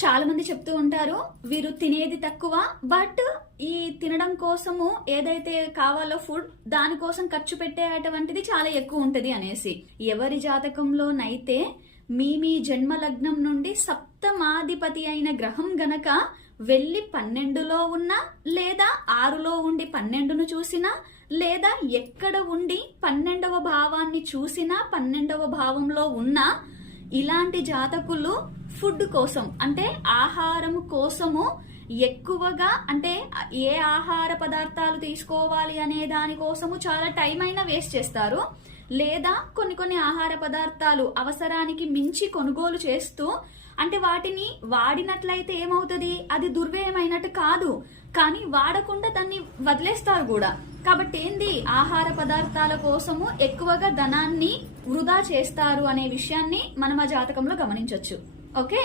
చాలా మంది చెప్తూ ఉంటారు వీరు తినేది తక్కువ, బట్ ఈ తినడం కోసము ఏదైతే కావాలో ఫుడ్ దానికోసం ఖర్చు పెట్టేటువంటిది చాలా ఎక్కువ ఉంటది అనేసి. ఎవరి జాతకంలోనైతే మీ జన్మ లగ్నం నుండి సప్తమాధిపతి అయిన గ్రహం గనక వెళ్లి 12లో ఉన్నా, లేదా 6లో ఉండి 12ను చూసినా, లేదా ఎక్కడ ఉండి 12వ భావాన్ని చూసినా 12వ భావంలో ఉన్నా, ఇలాంటి జాతకులు ఫుడ్ కోసం అంటే ఆహారం కోసము ఎక్కువగా అంటే ఏ ఆహార పదార్థాలు తీసుకోవాలి అనే దాని కోసము చాలా టైం అయినా వేస్ట్ చేస్తారు. లేదా కొన్ని ఆహార పదార్థాలు అవసరానికి మించి కొనుగోలు చేస్తూ అంటే వాటిని వాడినట్లయితే ఏమవుతుంది, అది దుర్వ్యయమైనట్టు కాదు, కానీ వాడకుండా దాన్ని వదిలేస్తారు కూడా. కాబట్టి ఏంది, ఆహార పదార్థాల కోసము ఎక్కువగా ధనాన్ని వృధా చేస్తారు అనే విషయాన్ని మనం ఆ జాతకంలో గమనించవచ్చు. ఓకే.